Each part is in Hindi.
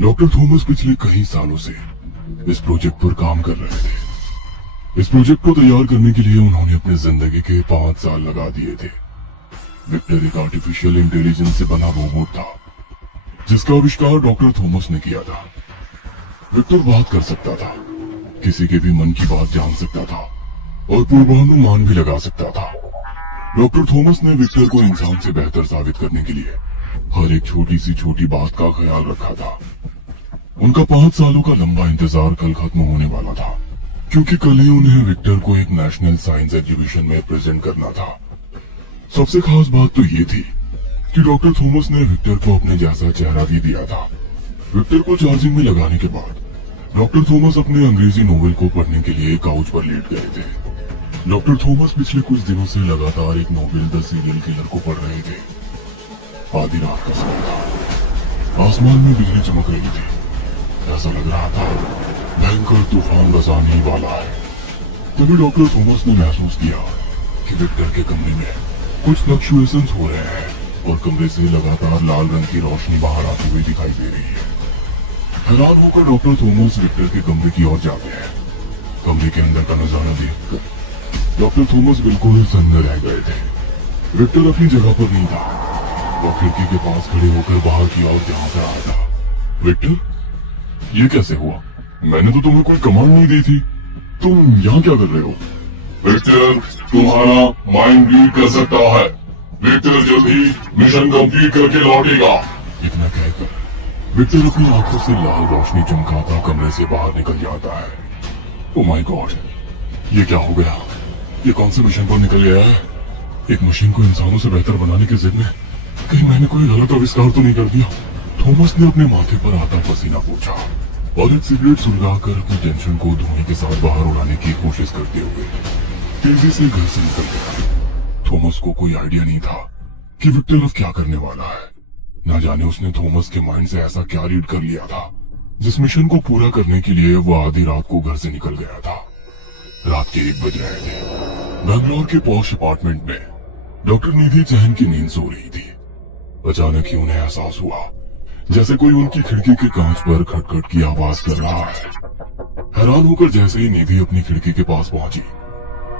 डॉक्टर थॉमस पिछले कई सालों से इस प्रोजेक्ट पर काम कर रहे थे। इस प्रोजेक्ट को तैयार करने के लिए उन्होंने अपनी जिंदगी के 5 साल लगा दिए थे। विक्टर एक आर्टिफिशियल इंटेलिजेंस से बना रोबोट था जिसका आविष्कार डॉक्टर थॉमस ने किया था। विक्टर बात कर सकता था, किसी के भी मन की बात जान सकता था और पूर्वानुमान भी लगा सकता था। डॉक्टर थॉमस ने विक्टर को इंसान से बेहतर साबित करने के लिए हर एक छोटी सी छोटी बात का ख्याल रखा था। उनका 5 सालों का लंबा इंतजार कल खत्म होने वाला था, क्योंकि कल ही उन्हें विक्टर को एक नेशनल साइंस एग्जीबिशन में प्रेजेंट करना था। सबसे खास बात तो ये थी कि डॉक्टर थॉमस ने विक्टर को अपने जैसा चेहरा भी दिया था। विक्टर को चार्जिंग में लगाने के बाद डॉक्टर थॉमस अपने अंग्रेजी नोवेल को पढ़ने के लिए काउच पर लेट गए थे। डॉक्टर थॉमस पिछले कुछ दिनों से लगातार एक नोवेल द सीरियल किलर को पढ़ रहे थे। आधी रात का समय था। आसमान में बिजली चमक रही थी। ऐसा लग रहा था भयंकर तूफान बरसाने ही वाला है। तभी डॉक्टर थॉमस ने महसूस किया कि विक्टर के कमरे में कुछ फ्लक्चुएशंस हो रहे हैं और कमरे से लगातार लाल रंग की रोशनी बाहर आती हुई दिखाई दे रही है। हैरान होकर डॉक्टर थॉमस विक्टर के कमरे की ओर जाते हैं। कमरे के अंदर का नजारा देखकर डॉक्टर थॉमस बिल्कुल सन्न रह गए थे। विक्टर अपनी जगह पर नहीं था। वो खिड़की के पास खड़े होकर बाहर की ओर झांक रहा था। विक्टर, ये कैसे हुआ? मैंने तो तुम्हें कोई कमांड नहीं दी थी। तुम यहाँ क्या कर रहे हो? विक्टर, तुम्हारा माइंड रीड कर सकता है। विक्टर जल्द ही मिशन कंप्लीट करके लौटेगा। इतना कहकर विक्टर अपनी आंखों से लाल रोशनी चमकाता कमरे से बाहर निकल जाता है। ओह माय गॉड, ये क्या हो गया? ये कौन से मिशन पर निकल गया है? एक मशीन को इंसानों से बेहतर बनाने के जिद में कहीं मैंने कोई गलत आविष्कार तो नहीं कर दिया? थॉमस ने अपने माथे पर आता पसीना पोंछा और एक सिगरेट सुलगाकर अपनी टेंशन को धुएं के साथ बाहर उड़ाने की कोशिश करते हुए तेजी से घर से निकल गया। थॉमस को कोई आइडिया नहीं था कि विक्टर अब क्या करने वाला है। न जाने उसने थॉमस के माइंड से ऐसा क्या रीड कर लिया था जिस मिशन को पूरा करने के लिए वो आधी रात को घर से निकल गया था। रात के 1 बज रहे थे। बैंगलोर के पॉश अपार्टमेंट में डॉक्टर निधि चैन की नींद सो रही थी। अचानक ही उन्हें एहसास हुआ जैसे कोई उनकी खिड़की के कांच पर खटखट की आवाज कर रहा है। हैरान होकर जैसे ही निधि अपनी खिड़की के पास पहुंची,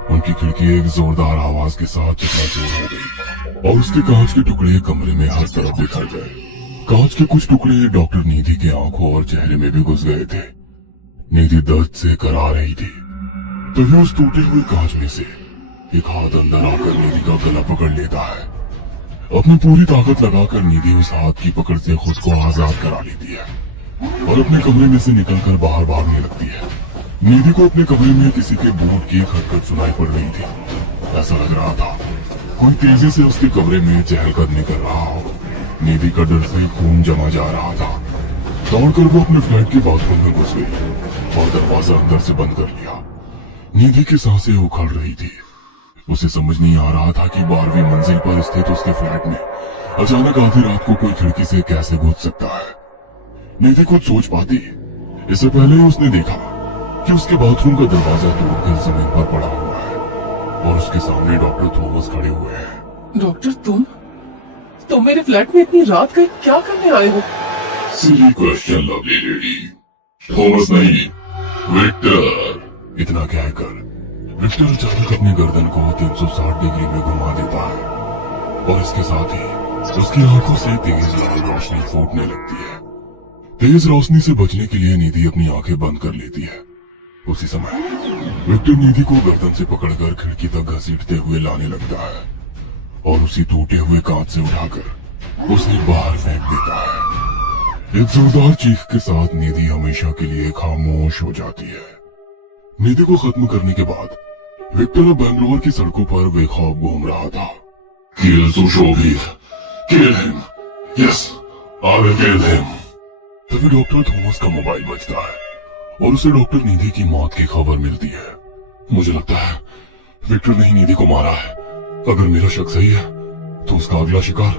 उनकी खिड़की एक जोरदार आवाज के साथ चकनाचूर हो गई और उसके कांच के टुकड़े कमरे में हर तरफ बिखर गए। कांच के कुछ टुकड़े डॉक्टर निधि के आंखों और चेहरे में भी घुस गए थे। निधि दर्द से करा रही थी। तभी उस टूटे हुए कांच में से एक हाथ अंदर आकर निधि का गला पकड़ लेता है। अपनी पूरी ताकत लगाकर निधि उस हाथ की पकड़ से खुद को आजाद करा लेती है और अपने कमरे में से निकलकर बाहर भागने लगती है। निधि को अपने कमरे में किसी के बूट की खटखट सुनाई पड़ रही थी। ऐसा लग रहा था कोई तेजी से उसके कमरे में चहलकदमी कर रहा हो। निधि का डर से खून जमा जा रहा था। दौड़कर वो अपने फ्लैट के बाथरूम में घुस गई और दरवाजा अंदर से बंद कर लिया। निधि की सांसें उखड़ रही थी। उसे समझ नहीं आ रहा था कि 12वीं मंजिल पर स्थित उसके फ्लैट में अचानक आधी रात को कोई खिड़की से कैसे घुस सकता है। निधि कुछ सोच पाती इससे पहले ही उसने देखा कि उसके बाथरूम का दरवाजा तोड़कर जमीन पर पड़ा हुआ है और उसके सामने डॉक्टर थॉमस खड़े हुए हैं। डॉक्टर, तुम मेरे फ्लैट में इतनी रात गए क्या करने आए हो? Silly question lovely lady. Thomas नहीं, विक्टर। इतना कहकर विक्टर अचानक अपनी गर्दन को 360 डिग्री में घुमा देता है और इसके साथ ही उसकी आंखों से तेज लाल रोशनी फूटने लगती है। तेज रोशनी से बचने के लिए निधि अपनी आंखें बंद कर लेती है। उसी समय विक्टर निधि को गर्दन से पकड़कर खिड़की तक घसीटते हुए लाने लगता है और उसी टूटे हुए कांच से उठाकर उसे बाहर फेंक देता है। एक जोरदार चीख के साथ निधि हमेशा के लिए खामोश हो जाती है। निधि को खत्म करने के बाद विक्टर बैंगलोर की सड़कों पर बेखौफ घूम रहा था। किल सुशोभित, kill him, yes, I will kill him. तभी डॉक्टर थॉमस का मोबाइल बजता है और उसे डॉक्टर निधि की मौत की खबर मिलती है। मुझे लगता है विक्टर ने ही निधि को मारा है। अगर मेरा शक सही है तो उसका अगला शिकार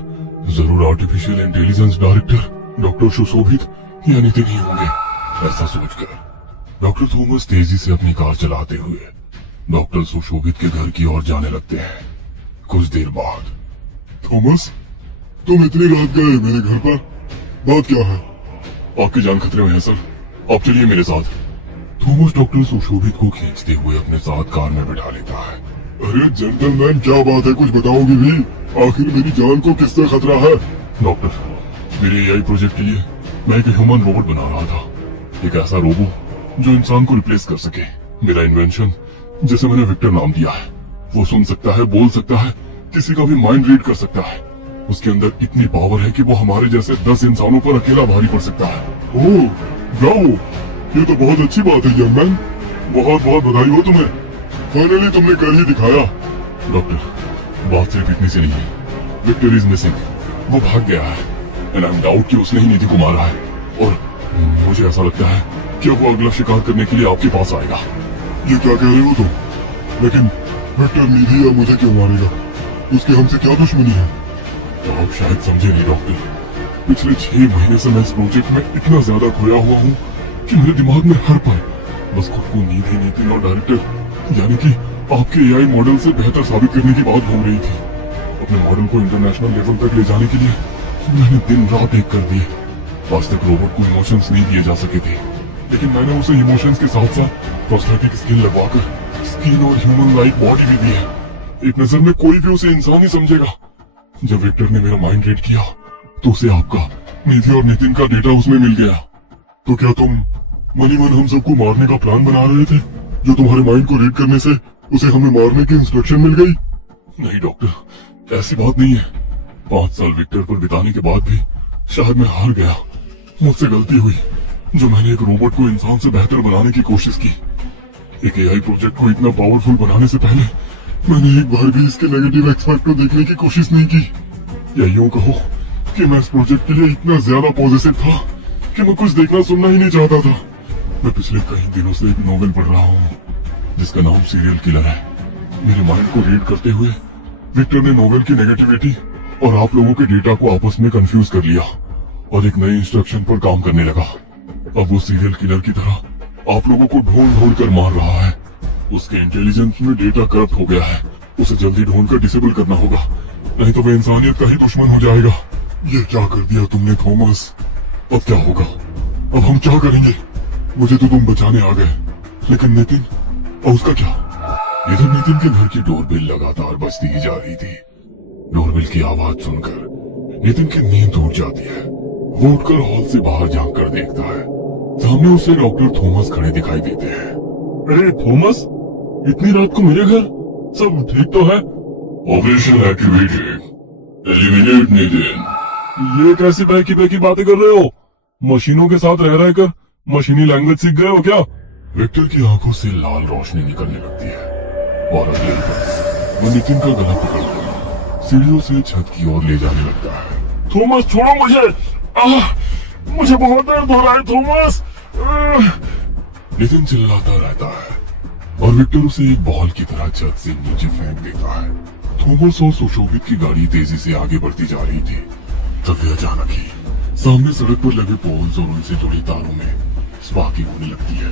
जरूर आर्टिफिशियल इंटेलिजेंस डायरेक्टर डॉक्टर सुशोभित या नितिन ही होंगे। ऐसा सोचकर डॉक्टर थॉमस तेजी से अपनी कार चलाते हुए डॉक्टर सुशोभित के घर की ओर जाने लगते हैं। कुछ देर बाद, थॉमस, तुम इतनी रात गए मेरे घर पर, बात क्या है? आपकी जान खतरे में है सर, आप चलिए मेरे साथ। थॉमस डॉक्टर सुशोभित को खींचते हुए अपने साथ कार में बैठा लेता है। अरे जेंटलमैन, क्या बात है, कुछ बताओगे भी? आखिर मेरी जान को किससे खतरा है? डॉक्टर, मेरे एआई प्रोजेक्ट के लिए मैं एक ह्यूमन रोबोट बना रहा था, एक ऐसा रोबो जो इंसान को रिप्लेस कर सके। मेरा इन्वेंशन, जिसे मैंने विक्टर नाम दिया है, वो सुन सकता है, बोल सकता है, किसी का भी माइंड रीड कर सकता है। उसके अंदर इतनी पावर है कि वो हमारे जैसे 10 इंसानों पर अकेला भारी पड़ सकता है। ओह ब्रावो, ये तो बहुत अच्छी बात है यंग मैन, बहुत बहुत बधाई हो तुम्हें, फाइनली तुमने कर ही दिखाया। डॉक्टर, बात सिर्फ इतनी से नहीं है, विक्टर इज मिसिंग, वो भाग गया है एंड आई एम डाउट कि उसने ही निधि को मारा है, और मुझे ऐसा लगता है कि वो अगला शिकार करने के लिए आपके पास आएगा। ये क्या कह रहे हो तुम? लेकिन विक्टर निधि या मुझे क्यों मारेगा? उसकी हमसे क्या दुश्मनी है? तो आप शायद समझे नहीं डॉक्टर, पिछले 6 महीने से मैं इस प्रोजेक्ट में इतना ज्यादा खोया हुआ हूँ कि मेरे दिमाग में हर पल बस खुद को निधि, नितिन और डायरेक्टर यानी कि आपके एआई मॉडल से बेहतर साबित करने की बात घूम रही थी। अपने मॉडल को इंटरनेशनल लेवल तक ले जाने के लिए मैंने दिन रात एक कर दिए। आज तक रोबोट को इमोशंस नहीं दिए जा सके थे, लेकिन मैंने उसे इमोशंस के साथ साथ प्रोस्थेटिक स्किन लगवाकर स्किन और ह्यूमन लाइक बॉडी भी दी है। एक नजर में कोई भी उसे इंसान ही समझेगा। जब विक्टर ने मेरा माइंड रीड किया तो उसे आपका, निधि और नितिन का डेटा उसमें मिल गया। तो क्या तुम मनी मन हम सबको मारने का प्लान बना रहे थे? जो तुम्हारे माइंड को रीड करने से उसे हमें मारने की इंस्ट्रक्शन मिल गई? नहीं डॉक्टर, ऐसी बात नहीं है। 5 साल विक्टर पर बिताने के बाद भी शायद मैं हार गया। मुझसे गलती हुई जो मैंने एक रोबोट को इंसान से बेहतर बनाने की कोशिश की। एक एआई प्रोजेक्ट को इतना पावरफुल बनाने से पहले मैंने एक बार भी इसके नेगेटिव एक्सपेक्ट को देखने की कोशिश नहीं की। या यूं कहो कि मैं इस प्रोजेक्ट के लिए इतना ज्यादा पॉजिटिव था कि मैं कुछ देखना सुनना ही नहीं चाहता था। मैं पिछले कई दिनों से एक नॉवेल पढ़ रहा हूँ जिसका नाम सीरियल किलर है। मेरे माइंड को रीड करते हुए विक्टर ने नॉवेल की नेगेटिविटी और आप लोगों के डेटा को आपस में कंफ्यूज कर लिया और एक नए इंस्ट्रक्शन पर काम करने लगा। अब वो सीरियल किलर की तरह आप लोगों को ढूंढ ढूंढ कर मार रहा है। उसके इंटेलिजेंस में डेटा करप्ट हो गया है, उसे जल्दी ढूंढ कर डिसेबल करना होगा, नहीं तो वह इंसानियत का ही दुश्मन हो जाएगा। ये क्या कर दिया तुमने थॉमस? अब क्या होगा? अब हम क्या करेंगे? मुझे तो तुम बचाने आ गए, लेकिन नितिन और उसका क्या? इधर नितिन के घर की डोरबेल लगातार बजती ही जा रही थी। डोरबेल की आवाज सुनकर नितिन की नींद टूट जाती है। वो उठकर हॉल से बाहर झांक कर देखता है, सामने उसे डॉक्टर थॉमस खड़े दिखाई देते हैं। अरे थॉमस, इतनी रात को मेरे घर? सब ठीक तो है? Operation activated, eliminate Nitin. ये कैसी बहकी बहकी बातें कर रहे हो? मशीनों के साथ रह रहकर मशीनी लैंग्वेज सीख गए हो क्या? विक्टर की आंखों से लाल रोशनी निकलने लगती है और अगले ही पल वो नितिन का गला पकड़कर सीढ़ियों से छत की ओर ले जाने लगता है। थॉमस छोड़ो मुझे, मुझे बहुत दर्द हो रहा है थॉमस। नितिन चिल्लाता रहता है और विक्टर उसे एक बॉल की तरह छत से नीचे फेंक देता है। थॉमस और सुशोभित की गाड़ी तेजी से आगे बढ़ती जा रही थी, तभी अचानक ही सामने सड़क पर लगे पोल्स और उनसे जुड़ी तारों में स्पार्किंग होने लगती है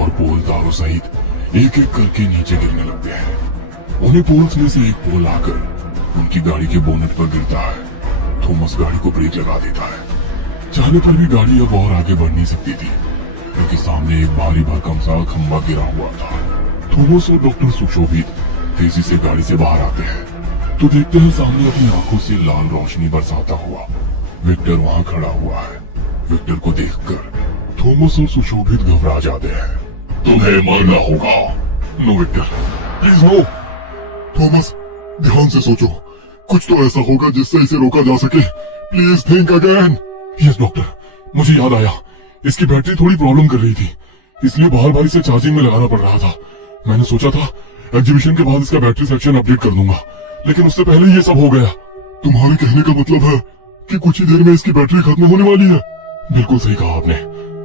और पोल तारों सहित एक एक करके नीचे गिरने लगते हैं। उन्हें पोल्स में से एक पोल आकर उनकी गाड़ी के बोनेट पर गिरता है। थॉमस गाड़ी को ब्रेक लगा देता है। चाहने पर भी गाड़ी अब और आगे बढ़ नहीं सकती थी क्योंकि सामने एक भारी भरकम सा खंबा गिरा हुआ था। थॉमस और डॉक्टर सुशोभित तेजी से गाड़ी से बाहर आते हैं तो देखते हैं सामने अपनी आंखों से लाल रोशनी बरसाता हुआ विक्टर वहां खड़ा हुआ है। विक्टर को देखकर थॉमस और सुशोभित घबरा जाते हैं। तुम्हें मरना होगा। No Victor, please no. Thomas, ध्यान से सोचो, कुछ तो ऐसा होगा जिससे इसे रोका जा सके। Please think again. Yes doctor, मुझे याद आया, इसकी बैटरी थोड़ी प्रॉब्लम कर रही थी, इसलिए बार बार इसे चार्जिंग में लगाना पड़ रहा था। मैंने सोचा था एग्जीबिशन के बाद इसका बैटरी सेक्शन अपडेट कर दूंगा, लेकिन उससे पहले ये सब हो गया। तुम्हारे कहने का मतलब है कि कुछ ही देर में इसकी बैटरी खत्म होने वाली है? बिल्कुल सही कहा आपने,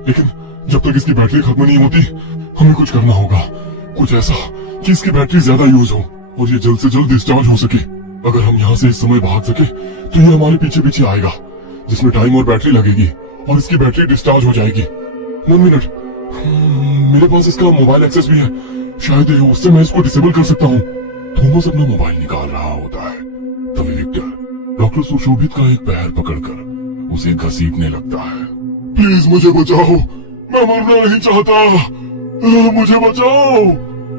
लेकिन जब तक इसकी बैटरी खत्म नहीं होती हमें कुछ करना होगा, कुछ ऐसा कि इसकी बैटरी ज्यादा यूज हो और ये जल्द से जल्द डिस्चार्ज हो सके। अगर हम यहाँ से इस समय भाग सके तो ये हमारे पीछे पीछे आएगा, जिसमें टाइम और बैटरी लगेगी और इसकी बैटरी डिस्चार्ज हो जाएगी। 1 मिनट, मेरे पास इसका मोबाइल एक्सेस भी है, शायद उससे मैं इसको डिसेबल कर सकता हूँ। थॉमस अपना मोबाइल निकाल रहा होता है, तभी विक्टर डॉक्टर सुशोभित का एक पैर पकड़कर उसे घसीटने लगता है। प्लीज मुझे बचाओ, मैं मरना नहीं चाहता, मुझे बचाओ।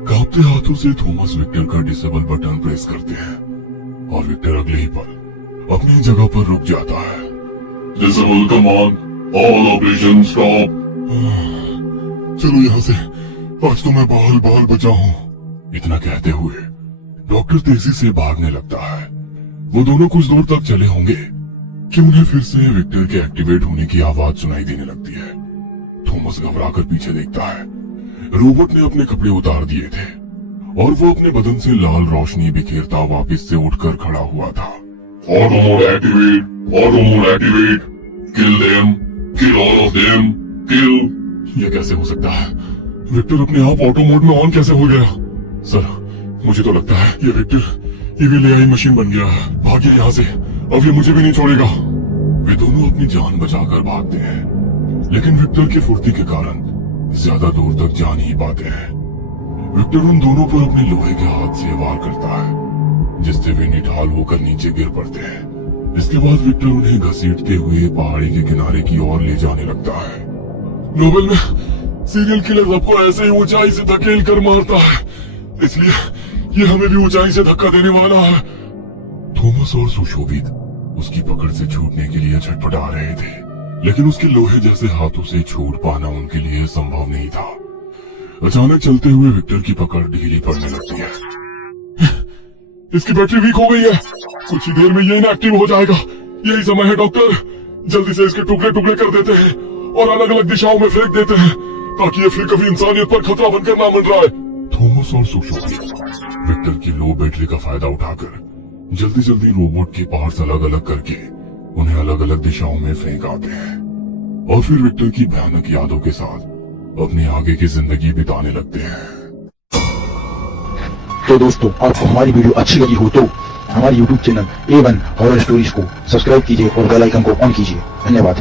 कांपते हाथों से थॉमस विक्टर का डिसेबल बटन प्रेस करते हैं और विक्टर अगले ही पल अपनी जगह पर रुक जाता है। Disable command, all operation stop. चलो यहाँ से, आज तो मैं बाल बचाऊं। इतना कहते हुए डॉक्टर तेजी से भागने लगता है। वो दोनों कुछ दूर तक चले होंगे कि उन्हें फिर से विक्टर के एक्टिवेट होने की आवाज सुनाई देने लगती है। थॉमस घबराकर पीछे देखता है। रोबोट ने अपने कपड़े उतार दिए थे और वो अपने बदन से लाल रोशनी बिखेरता वापस से उठकर खड़ा हुआ था। Auto mode activate, auto mode activate, kill them, kill all of them, kill. ये कैसे हो सकता है? विक्टर अपने आप ऑटो मोड में ऑन कैसे हो गया? सर, मुझे तो लगता है ये विक्टर ईविल एआई मशीन बन गया है। भागिए यहाँ से, अब ये मुझे भी नहीं छोड़ेगा। वे दोनों अपनी जान बचाकर भागते हैं, लेकिन विक्टर की फुर्ती के कारण ज्यादा दूर तक जा नहीं पाते हैं। विक्टर उन दोनों पर अपने लोहे के हाथ से वार करता है, जिससे वे निढाल होकर नीचे गिर पड़ते हैं। इसके बाद विक्टर उन्हें घसीटते हुए पहाड़ी के किनारे की ओर ले जाने लगता है। नोवेल में सीरियल किलर सबको ऐसे ही ऊंचाई से धकेल कर मारता है, इसलिए ये हमें भी ऊंचाई से धक्का देने वाला है। थॉमस और सुशोभित उसकी पकड़ से छूटने के लिए छटपटा रहे थे, लेकिन उसके लोहे जैसे हाथों से छूट पाना उनके लिए संभव नहीं था। अचानक चलते हुए विक्टर की पकड़ ढीली पड़ने लगती है। इसकी बैटरी वीक हो गई है, कुछ ही देर में ये इनएक्टिव हो जाएगा। यही समय है डॉक्टर, जल्दी से इसके टुकड़े टुकड़े कर देते हैं और अलग अलग दिशाओं में फेंक देते हैं, ताकि ये फिर कभी इंसानियत पर खतरा बनकर ना मंडराए। थॉमस और सुशोभित विक्टर की लो बैटरी का फायदा उठाकर जल्दी जल्दी रोबोट के पार्ट्स अलग अलग करके उन्हें अलग अलग दिशाओं में फेंक आते हैं और फिर विक्टर की भयानक यादों के साथ अपनी आगे की जिंदगी बिताने लगते हैं। तो दोस्तों, आपको हमारी वीडियो अच्छी लगी हो तो हमारे YouTube channel A1 horror stories को सब्सक्राइब कीजिए और बेल आइकन को ऑन कीजिए। धन्यवाद।